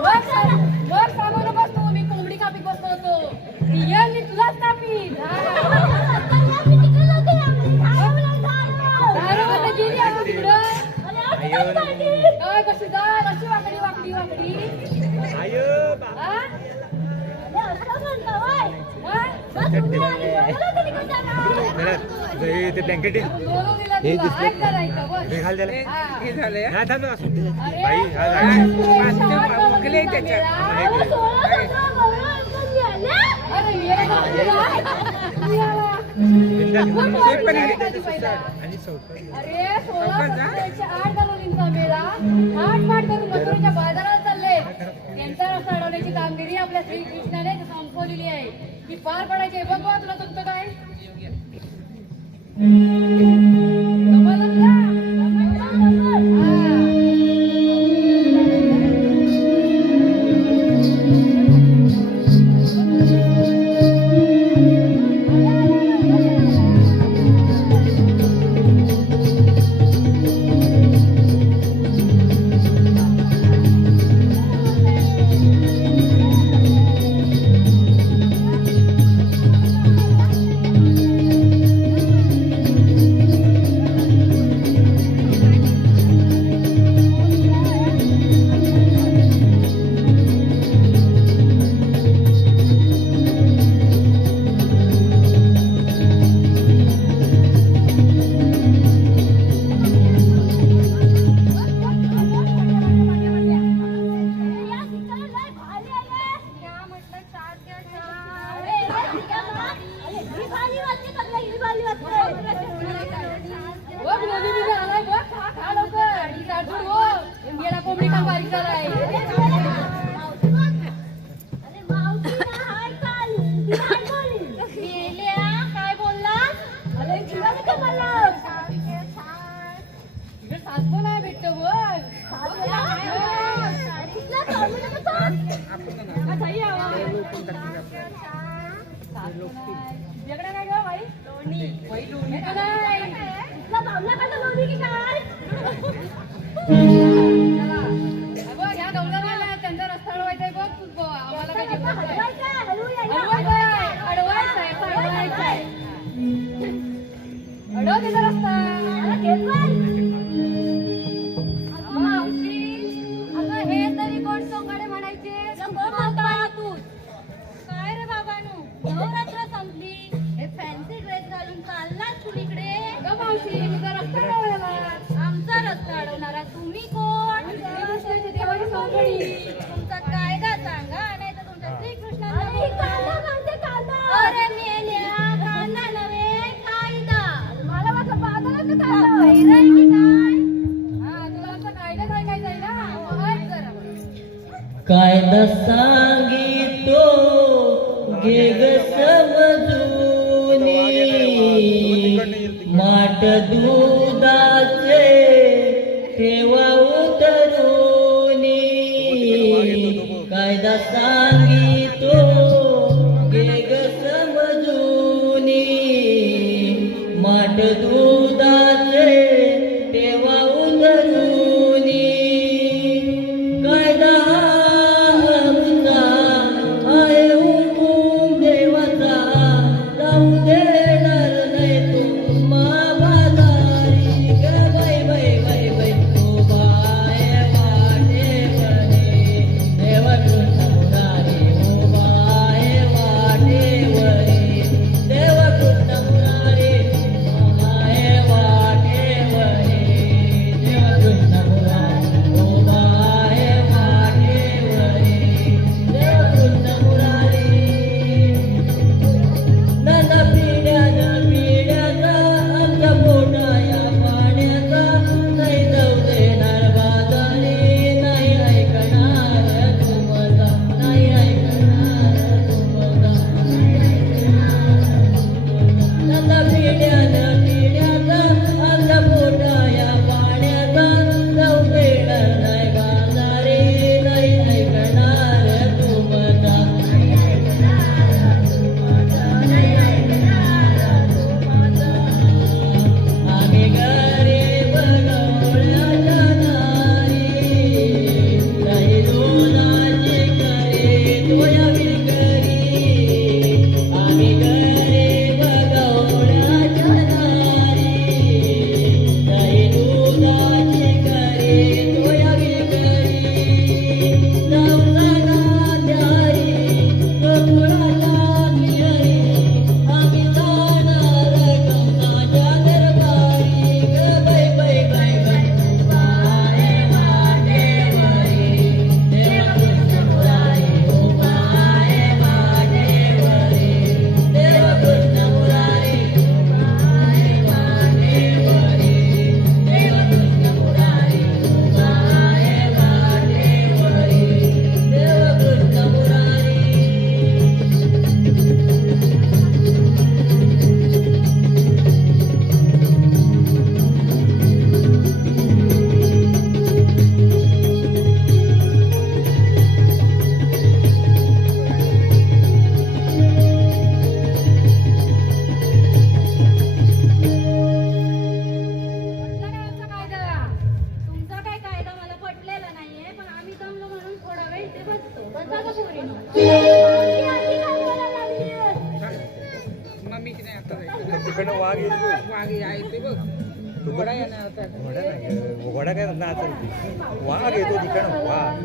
वर सांगू नकोस तू मी कोंबडी कापीत बसलो होतो रिअल मी तुलाच काय कशी जा कशी वाकडी वाकडी वाकडी हा? ते ब्लँकेट हे घाल त्याला हे आणि बाजारात चालले. त्यांचा रस्ता अडवण्याची कामगिरी आपल्या श्रीकृष्णाने संपवलेली आहे. मी पार पडायचे आहे. बघ तुला तुमचं काय इंडियाला कोंबडी का बारीक झालाय काय बोललास? अरे इकडे सासपण आहे. भेटत बोल. अगं मावशी तुझा रस्ता अडवायला आमचा रस्ता अडवणारा तुम्ही कोण? श्रीकृष्णाच्या देवाची सौंदर्य तुमचा कायदा सांगा नाही तर तुमच्या श्रीकृष्णाला अरे मेल्या कांदा नव्हे कायदा. मला वाटलं बाजारात कांदा. वैराई की काय? हा तुला असं कायदा सांगायचं आहे ना मग ऐक जरा. कायदा सांगितो घे ग समजूनी. माट दुधाचे ठेवा उतरूनी. कायदा सांगितो वाघ येतो. मागे आहे ते बघ. तू घोडा येणार होता. घोडा नाही घोडा काय नाचल वाघ येतो तिकडं वाघ.